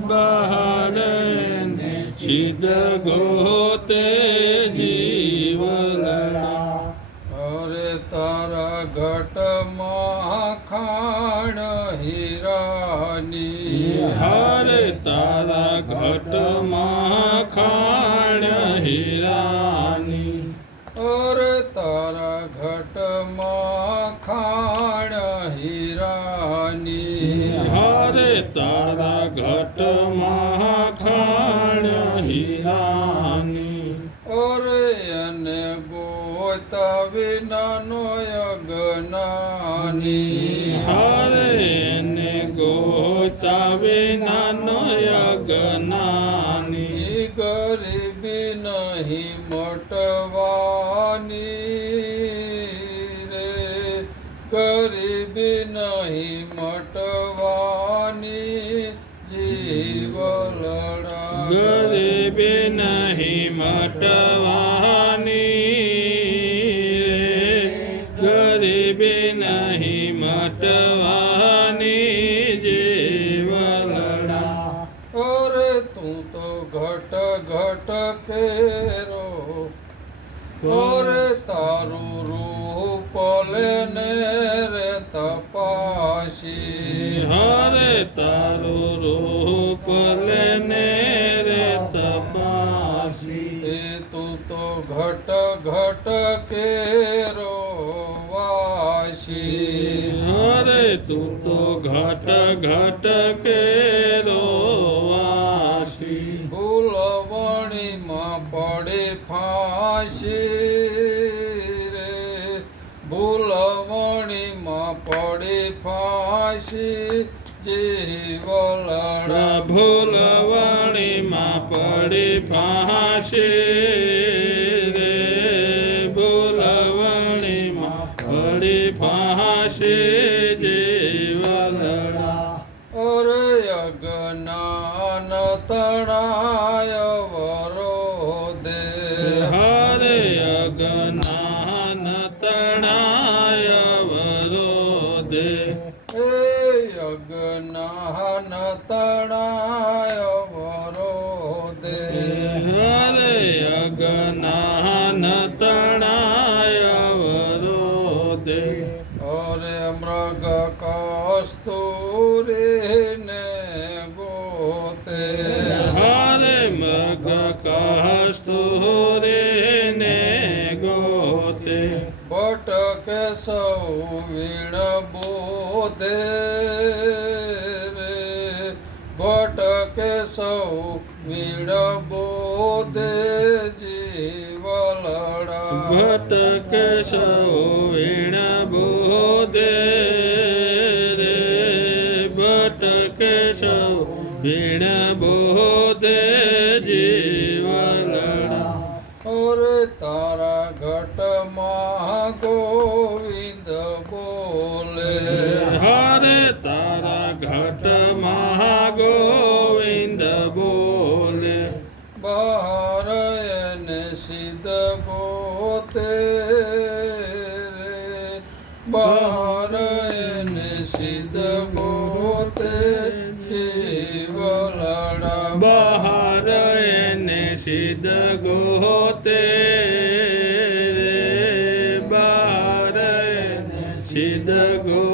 બહાર સિદ્ધ ગોતે જીવલણા અરે તારા ઘટ ખાણ હીરાની. હરે તારા ઘટમાં તારા ઘટ મહાખાણ હીરાની અરે અને ગોતા વિનાનો અગનાની હરે મટવાની જીવલડા ગરીબી નહીં મટવાની. ગરીબી નહીં મટવાની જીવલડા અરે તું તો ઘટ ઘટ કેરો ઓરે તારું રૂપ લેને રે તપાસી તારું રૂપ લેને રે તપાસી. એ તું તો ઘટ ઘટ કે વાસી. અરે તું તો ઘટ ઘટ કે વાસી. ભૂલવણીમાં પડે ફાંસી રે. ભૂલવણીમાં પડે ફાંસી જીવલડા. ભૂલવાણીમાં પડી ફાંસી વરોદે એ અજ્ઞાન તણાય વરોદે હરે અગનાન તણાય વરોદે અરે મૃગ કસ્તુરે ને ગોતે. હરે મૃગ કસ્તુરે ને ગોતે. ભટકે સૌ બોધે રે, ભટકે સૌ વીણ બોધે જીવલડા ભટક સૌ વીણ બોધે રે, ભટક સૌ વીણ ગોવિંદ બોલે હરે તારા એને સિદ્ધ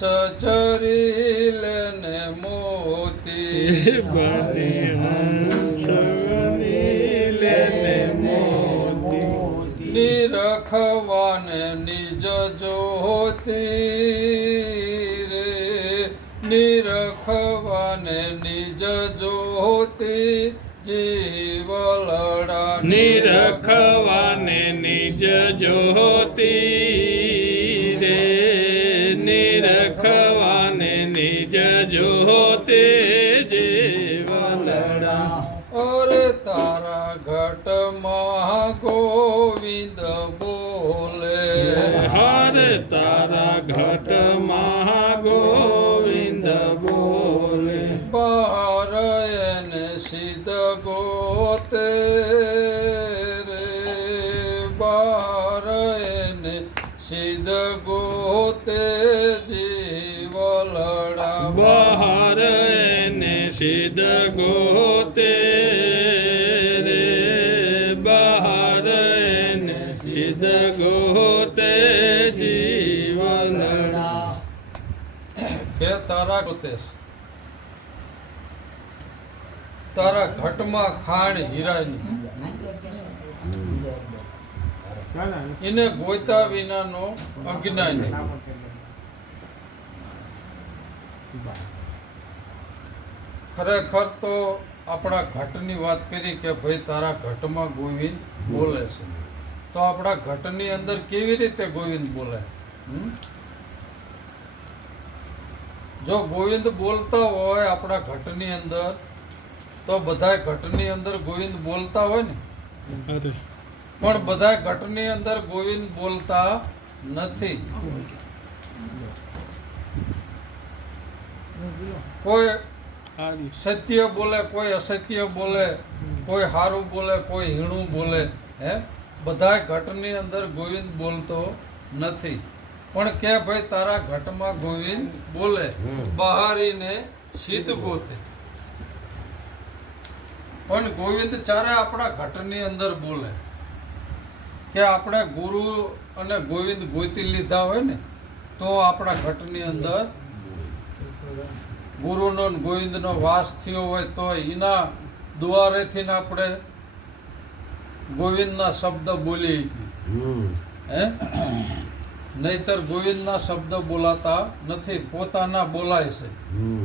હંસ ને મોતી બની હંસ ગરી લેને મોતી નિરખવાન નિજ જોતી રે નિરખવાન નિજ જોતી જીવલડા નિરખવાને નિજ જ્યોતિ તારા ઘટ ગોવિંદ બોલે બહાર એને સિદ્ધ ગોતે રે બાર સિદ્ધ ગોતે કે તારા તારા ઘટમાં ખાણ હીરાની. એને ગોતા વિનાનો અજ્ઞાની. ખરેખર તો આપણા ઘટની વાત કરી કે ભાઈ તારા ઘટમાં ગોવિંદ બોલે છે. તો આપણા ઘટની અંદર કેવી રીતે ગોવિંદ બોલે? હમ? જો ગોવિંદ બોલતા હોય આપણા ઘટની અંદર તો બધા ઘટની અંદર ગોવિંદ બોલતા હોય ને? પણ બધા ઘટની અંદર ગોવિંદ બોલતા નથી. કોઈ સત્ય બોલે કોઈ અસત્ય બોલે કોઈ સારું બોલે કોઈ હીણું બોલે હે? બધા ઘટની અંદર ગોવિંદ બોલતો નથી. પણ કે ભાઈ તારા ઘટમાં ગોવિંદ બોલે બહારીને સિદ્ધ ગોતે. પણ ગોવિંદ ચારે આપણા ઘટની અંદર બોલે. કે આપણે ગુરુ અને ગોવિંદ ગોતી લીધા હોય ને તો આપણા ઘટની અંદર ગુરુનો ગોવિંદનો વાસ થયો હોય તો એના દ્વારેથી ને આપણે ગોવિંદના શબ્દ બોલી હે? નહીતર ગોવિંદના શબ્દ બોલાતા નથી પોતાના બોલાય છે.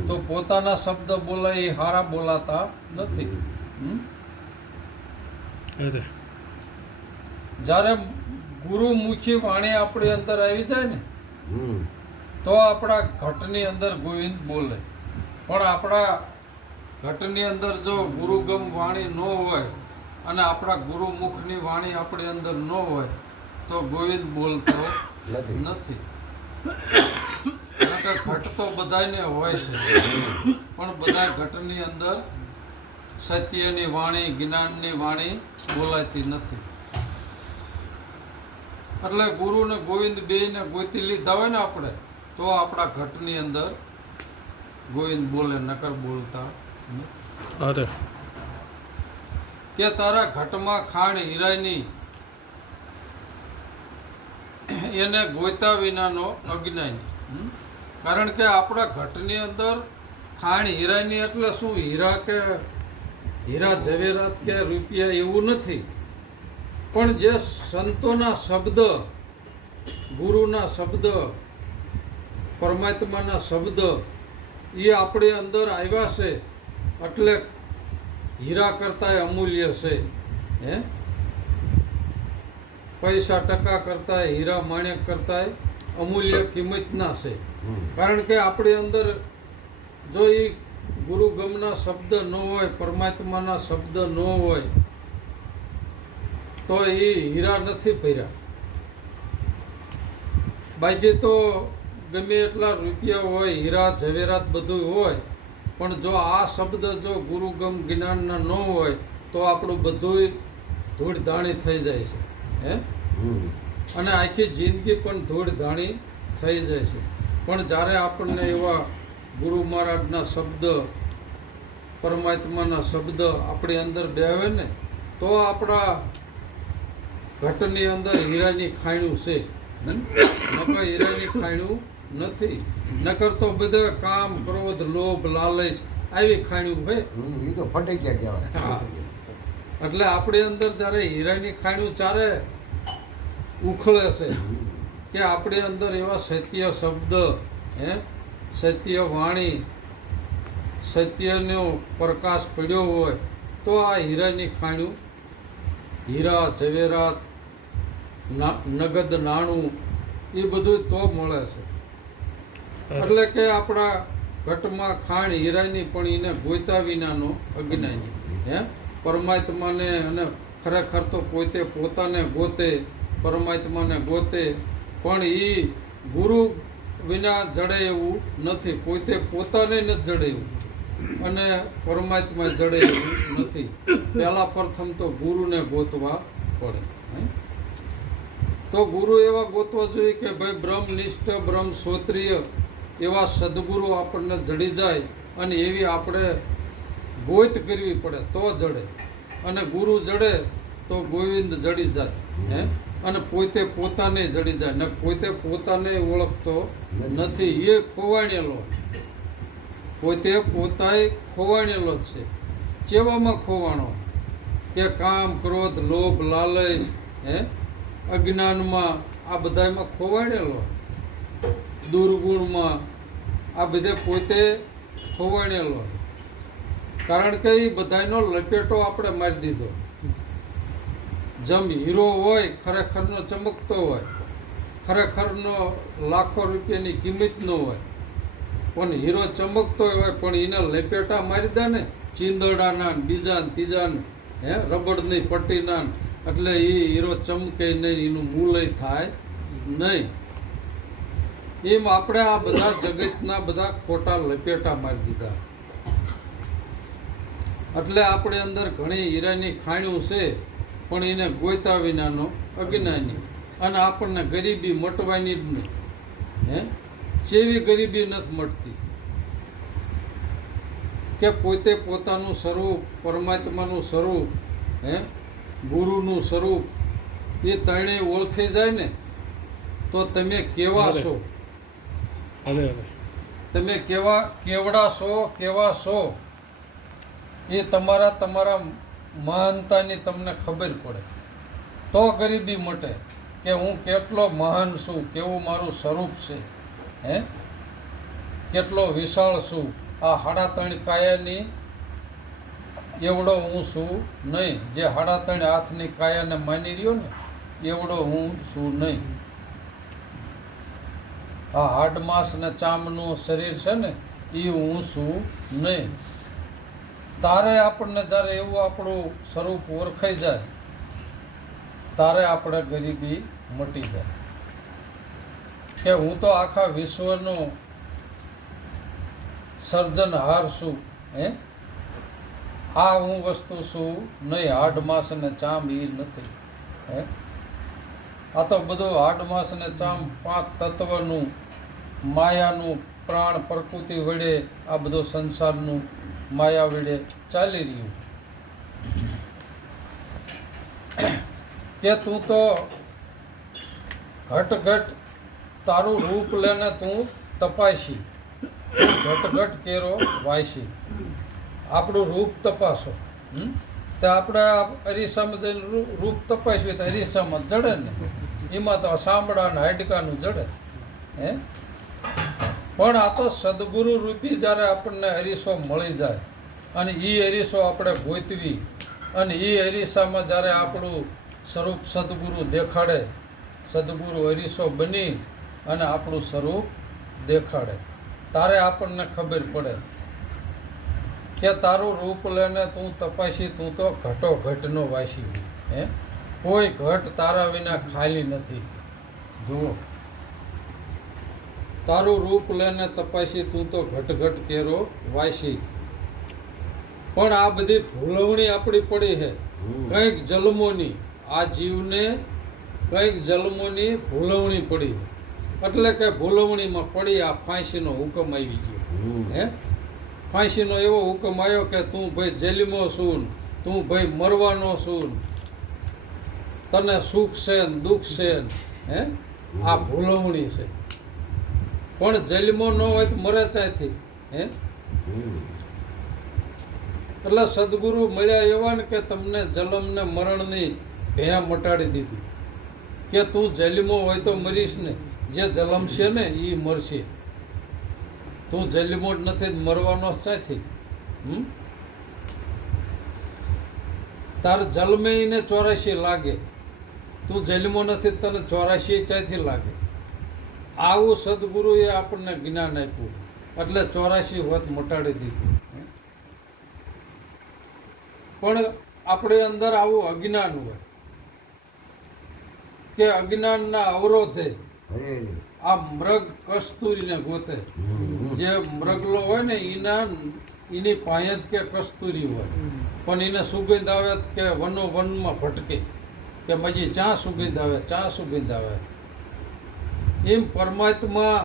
તો પોતાના શબ્દ બોલાય એ હારા બોલાતા નથી. જ્યારે ગુરુમુખી વાણી આપણી અંદર આવી જાય ને તો આપણા ઘટની અંદર ગોવિંદ બોલે. પણ આપણા ઘટની અંદર જો ગુરુગમ વાણી ન હોય અને આપણા ગુરુમુખની વાણી આપણી અંદર ન હોય તો ગોવિંદ બોલતો નથી. ઘટ તો બધાને હોય છે. પણ બધા ઘટની અંદર સત્યની વાણી જ્ઞાનની વાણી બોલાતી નથી. એટલે ગુરુ ને ગોવિંદ બેયને ગોતી લીધા હોય ને આપણે તો આપણા ઘટની અંદર ગોવિંદ બોલે નકર બોલતા અરે. કે તારા ઘટમાં ખાણ હીરાની એને ગોતા વિનાનો અજ્ઞાની? કારણ કે આપણા ઘટની અંદર ખાણ હીરાની એટલે શું? હીરા કે હીરા ઝવેરાત કે રૂપિયા એવું નથી. પણ જે સંતોના શબ્દ, ગુરુના શબ્દ, પરમાત્માના શબ્દ એ આપણી અંદર આવ્યા છે, એટલે હીરા કરતાંય અમૂલ્ય છે. હે? પૈસા ટકા કરતાંય હીરા માણેક કરતાંય અમૂલ્ય કિંમતના છે. કારણ કે આપણી અંદર જો એ ગુરુગમના શબ્દ ન હોય પરમાત્માના શબ્દ ન હોય તો એ હીરા નથી ભર્યા બાકી તો ગમે એટલા રૂપિયા હોય હીરા ઝવેરાત બધું હોય પણ જો આ શબ્દ જો ગુરુગમ જ્ઞાનના ન હોય તો આપણું બધું ધૂળ ધાણી થઈ જાય છે. હે? અને આખી જિંદગી પણ ધૂળ ધાણી થઈ જાય છે. પણ જ્યારે આપણને એવા ગુરુ મહારાજના શબ્દ પરમાત્માના શબ્દ આપણી અંદર બેવે ને તો આપણા ઘટની અંદર હીરાની ખાણ્યું છે. નકર હીરાની ખાણ્યું નથી. નકર તો બધા કામ ક્રોધ લોભ લાલચ આવી ખાણ્યું હોય. એ તો ફટે ક્યાં. કહેવાય એટલે આપણી અંદર જ્યારે હીરાની ખાણ્યું ચારે ઉખળે છે કે આપણી અંદર એવા સત્ય શબ્દ, હે? સત્ય વાણી, સત્યનો પ્રકાશ પડ્યો હોય, તો આ હીરાની ખાણ્યું હીરા, ઝવેરાત નગદ નાણું, એ બધું તો મળે છે. એટલે કે આપણા ઘટમાં ખાણ હીરાની પણ એને ગોતા વિનાનો અજ્ઞાની, હે? પરમાત્માને અને ખરેખર તો પોતે પોતાને ગોતે પરમાત્માને ગોતે, પણ એ ગુરુ વિના જડે એવું નથી. પોતે પોતાને નથી જડે એવું. અને પરમાત્મા જડે એવું નથી. પહેલાં પ્રથમ તો ગુરુને ગોતવા પડે. તો ગુરુ એવા ગોતવા જોઈએ કે ભાઈ બ્રહ્મનિષ્ઠ બ્રહ્મ શ્રોત્રિય એવા સદગુરુ આપણને જડી જાય અને એવી આપણે ગોત કરવી પડે તો જડે. અને ગુરુ જડે તો ગોવિંદ જડી જાય, હે? અને પોતે પોતાને જડી જાય. ને પોતે પોતાને ઓળખતો નથી. એ ખોવાણેલો. પોતે પોતાએ ખોવાણેલો છે. કેવામાં ખોવાણો? કે કામ, ક્રોધ, લોભ, લાલચ, હે? અજ્ઞાનમાં આ બધામાં ખોવાણેલો. દુર્ગુણમાં આ બધે પોતે ખોવાણેલો. કારણ કે એ બધાનો લપેટો આપણે મારી દીધો. જેમ હીરો હોય, ખરેખરનો ચમકતો હોય, ખરેખરનો લાખો રૂપિયાની કિંમતનો હોય. પણ હીરો ચમકતો હોય, પણ એને લપેટા મારી દે ને, ચીંદડાના બીજા ને ત્રીજા ને હે, રબડની પટ્ટીના એટલે એ હીરો ચમકે નહીં, એનું મૂલય થાય નહીં. એમ આપણે આ બધા જગતના બધા ખોટા લપેટા મારી દીધા. એટલે આપણે અંદર ઘણી હીરાની ખાણ્યું છે. પણ એને ગોતા વિનાનો અજ્ઞાની. અને આપણને ગરીબી મટવાની જ નહીં. હે? જેવી ગરીબી નથી મટતી. કે પોતે પોતાનું સ્વરૂપ પરમાત્માનું સ્વરૂપ હે? ગુરુનું સ્વરૂપ એ ત્રણેય ઓળખી જાય ને તો તમે કેવા છો? અરે. તમે કેવા કેવડા છો કેવા છો? એ તમારા તમારા મહાનતાની તમને ખબર પડે. તો ગરીબી મટે કે હું કેટલો મહાન છું, કેવું મારું સ્વરૂપ છે, હે? કેટલો વિશાળ છું. આ હાડા ત્રણ કાયાની એવડો હું છું નહીં. જે હાડા ત્રણ હાથની કાયાને માની રહ્યો ને, એવડો હું છું નહીં. આ હાડ માંસ ને ચામનું શરીર છે ને એ હું છું નહીં. તારે આપણને જ્યારે એવું આપણું સ્વરૂપ ઓળખાઈ જાય, તારે આપણે ગરીબી મટી જાય. કે હું તો આખા વિશ્વનો સર્જનહાર છું, હે? આ હું વસ્તુ છું, નહીં હાડ ને ચામ એ નથી, હે? આ તો બધું હાડ ને ચામ પાંચ તત્વનું, માયાનું પ્રાણ, પ્રકૃતિ વડે આ બધો સંસારનું માયા વડે ચાલી રહ્યું. કે તું તો ઘટ ઘટ તારું રૂપ લેને તું તપાસી ઘટ ઘટ કેરો વાયસી આપણું રૂપ તપાસો? તો આપણે અરીસામાં જઈને રૂપ તપાસ્યું તો અરીસામાં જડે ને. એમાં તો સાંભળા ને હાડકાનું જડે. હે? પણ આ તો સદગુરુ રૂપી જ્યારે આપણને અરીસો મળી જાય અને એ અરીસો આપણે ગોતવી અને એ અરીસામાં જ્યારે આપણું સ્વરૂપ સદગુરુ દેખાડે, સદગુરુ અરીસો બની અને આપણું સ્વરૂપ દેખાડે. તારે આપણને ખબર પડે કે તારું રૂપ લઈને તું તપાસી, તું તો ઘટો ઘટનો વાસી. હે? કોઈ ઘટ તારા વિના ખાલી નથી. જુઓ. તારું રૂપ લઈને તપાસી તું તો ઘટ ઘટ કેરો વાસી પણ આ બધી ભૂલવણી આપણી પડી છે. કંઈક જલમોની આ જીવને કંઈક જલમોની ભૂલવણી પડી એટલે કે ભૂલવણીમાં પડી આ ફાંસીનો હુકમ આવી ગયો. હે? ફાંસીનો એવો હુકમ આવ્યો કે તું ભાઈ જેલીમો છું તું ભાઈ મરવાનો છું. તને સુખ છે ને દુઃખ છે હે? આ ભૂલવણી છે. પણ જેલીમો ન હોય તો મરે ચાયથી હે? એટલે સદગુરુ મળ્યા એવા ને કે તમને જલમ ને મરણની ભેયા મટાડી દીધી. કે તું જલમો હોય તો મરીશ ને. જે જલમશે ને એ મરશે. તું જલમો જ નથી મરવાનો ચાથી હમ? તાર જલમે ચોરાશી લાગે. તું જલમો નથી તને ચોરાશી ચાથી લાગે? આવું સદગુરુએ આપણને જ્ઞાન આપ્યું. એટલે ચોરાશી વત મટાડી દીધું. પણ આપણે અંદર આવું અજ્ઞાન હોય કે અજ્ઞાનના અવરોધે આ મૃગ કસ્તુરીને ગોતે. જે મૃગલો હોય ને એના એની પાંય જ કે કસ્તુરી હોય. પણ એને સુગંધ આવે કે વનો વનમાં ભટકે. કે મજી ચા સુગંધ આવે ચા સુગંધ આવે. એમ પરમાત્મા